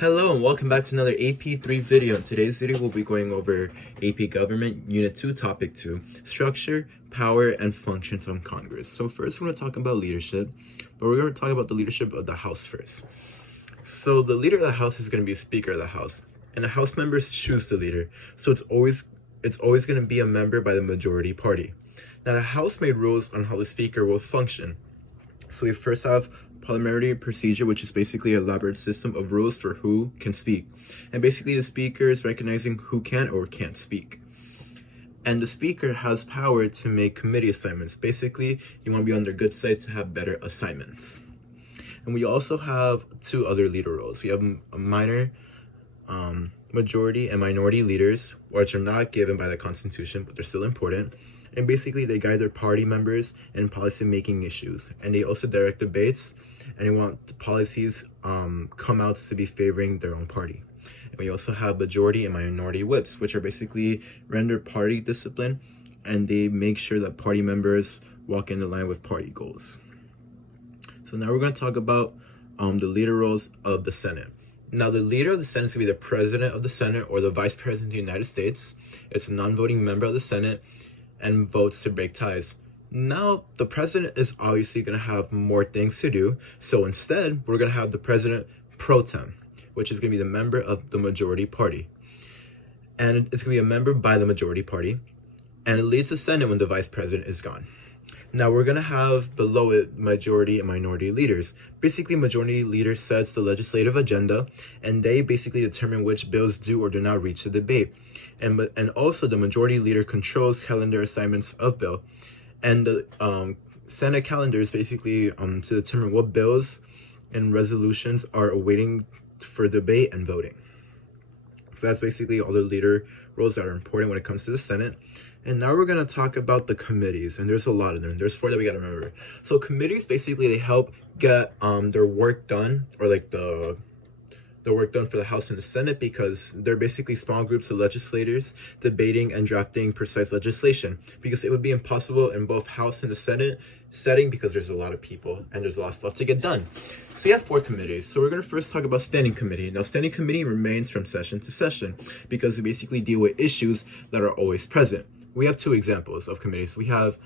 Hello and welcome back to another AP3 video. In today's video, we'll be going over AP Government Unit 2, Topic 2, Structure, Power, and Functions of Congress. So first, we're going to talk about leadership, but we're going to talk about the leadership of the House first. So the leader of the House is going to be Speaker of the House, and the House members choose the leader. So it's always going to be a member by the majority party. Now, the House made rules on how the Speaker will function. So we first have parliamentary procedure, which is basically an elaborate system of rules for who can speak. And basically the speaker is recognizing who can or can't speak. And the speaker has power to make committee assignments. Basically, you want to be on their good side to have better assignments. And we also have two other leader roles. We have a minor majority and minority leaders, which are not given by the Constitution, but they're still important. And basically, they guide their party members in policy-making issues. And they also direct debates, and they want the policies come out to be favoring their own party. And we also have majority and minority whips, which are basically render party discipline, and they make sure that party members walk in line with party goals. So now we're going to talk about the leader roles of the Senate. Now, the leader of the Senate is going to be the President of the Senate or the Vice President of the United States. It's a non-voting member of the Senate and votes to break ties. Now, the president is obviously going to have more things to do. So instead, we're going to have the president pro tem, which is going to be the member of the majority party. And it's going to be a member by the majority party. And it leads the Senate when the vice president is gone. Now, we're going to have below it majority and minority leaders. Basically, majority leader sets the legislative agenda, and they basically determine which bills do or do not reach the debate. And also, the majority leader controls calendar assignments of bill. And the Senate calendar is basically to determine what bills and resolutions are awaiting for debate and voting. So that's basically all the leader roles that are important when it comes to the Senate. And now we're going to talk about the committees, and there's a lot of them. There's 4 that we got to remember. So committees, basically, they help get their work done, or like the work done for the House and the Senate, because they're basically small groups of legislators debating and drafting precise legislation, because it would be impossible in both House and the Senate setting because there's a lot of people and there's a lot of stuff to get done. So you have 4 committees. So we're going to first talk about standing committee. Now, standing committee remains from session to session because they basically deal with issues that are always present. We have 2 examples of committees. We have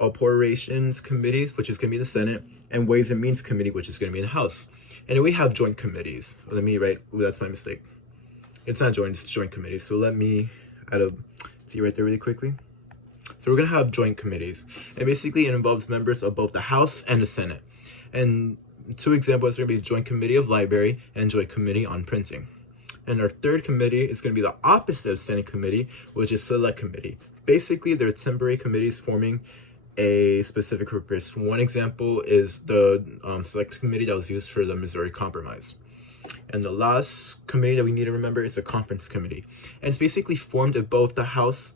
appropriations committees, which is going to be the Senate, and Ways and Means Committee, which is going to be in the House. And then we have joint committees. Let me write, that's my mistake. It's not joint, it's joint committees. So let me add a T right there really quickly. So we're going to have joint committees. And basically it involves members of both the House and the Senate. And 2 examples are going to be Joint Committee of Library and Joint Committee on Printing. And our 3rd committee is going to be the opposite of standing committee, which is select committee. Basically, they're temporary committees forming a specific purpose. One example is the select committee that was used for the Missouri Compromise. And the last committee that we need to remember is the conference committee. And it's basically formed if both houses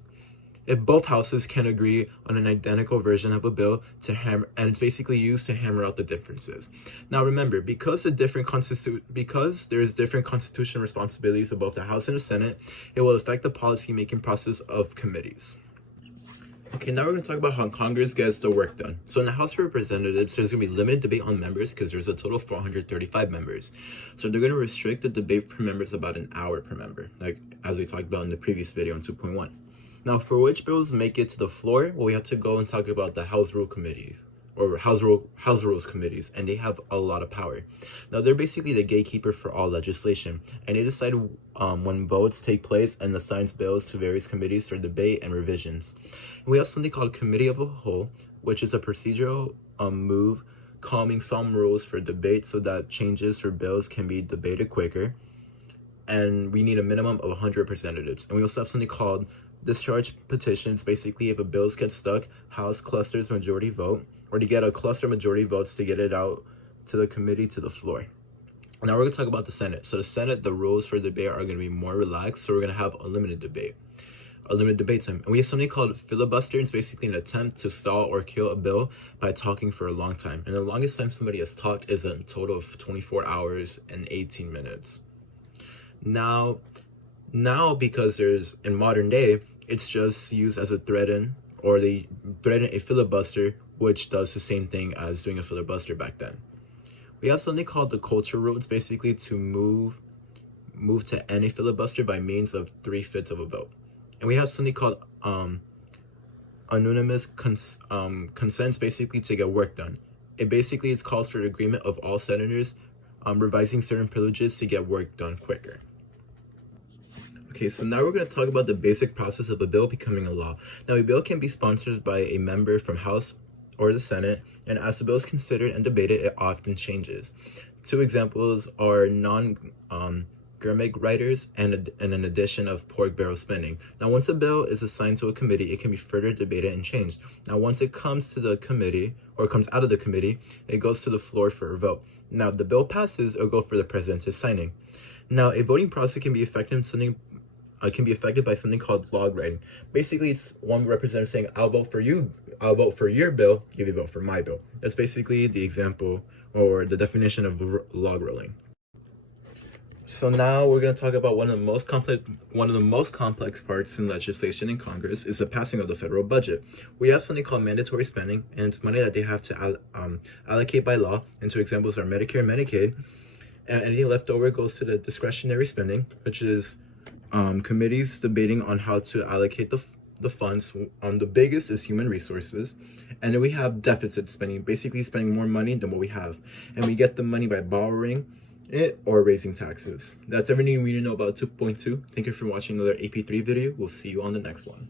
can agree on an identical version of a bill and it's basically used to hammer out the differences. Now remember, because there's different constitutional responsibilities of both the House and the Senate, it will affect the policy-making process of committees. Okay, now we're going to talk about how Congress gets the work done. So in the House of Representatives, there's going to be limited debate on members because there's a total of 435 members. So they're going to restrict the debate per members about an hour per member, like as we talked about in the previous video on 2.1. Now, for which bills make it to the floor, well, we have to go and talk about the House Rule Committees, or House Rules Committees, and they have a lot of power. Now, they're basically the gatekeeper for all legislation, and they decide when votes take place and assigns bills to various committees for debate and revisions. And we have something called Committee of a Whole, which is a procedural move calming some rules for debate so that changes for bills can be debated quicker, and we need a minimum of 100 representatives. And we also have something called discharge petitions. Basically, if a bill gets stuck, House clusters majority vote, or to get a cluster majority votes to get it out to the committee to the floor. Now we're going to talk about the Senate. So the Senate, the rules for debate are going to be more relaxed, so we're going to have a limited debate time. And we have something called filibuster. It's basically an attempt to stall or kill a bill by talking for a long time. And the longest time somebody has talked is a total of 24 hours and 18 minutes. Now because in modern day, it's just used as a threaten, or they threaten a filibuster, which does the same thing as doing a filibuster back then. We have something called the culture roads, basically to move to end a filibuster by means of 3/5 of a vote. And we have something called unanimous consents, basically to get work done. It calls for the agreement of all senators revising certain privileges to get work done quicker. Okay, so now we're going to talk about the basic process of a bill becoming a law. Now, a bill can be sponsored by a member from House or the Senate, and as the bill is considered and debated, it often changes. Two examples are non-Gurmag riders and an addition of pork barrel spending. Now, once a bill is assigned to a committee, it can be further debated and changed. Now, once it comes to the committee, or comes out of the committee, it goes to the floor for a vote. Now, if the bill passes, it'll go for the president's signing. Now, a voting process can be affected by something called log writing. Basically, it's one representative saying, I'll vote for you, I'll vote for your bill, you vote for my bill. That's basically the example or the definition of log rolling. So now we're going to talk about one of the most complex parts in legislation in Congress is the passing of the federal budget. We have something called mandatory spending, and it's money that they have to allocate by law. And two examples are Medicare and Medicaid. And anything left over goes to the discretionary spending, which is committees debating on how to allocate the funds. The biggest is human resources. And then we have deficit spending, basically spending more money than what we have. And we get the money by borrowing it or raising taxes. That's everything we need to know about 2.2. Thank you for watching another AP3 video. We'll see you on the next one.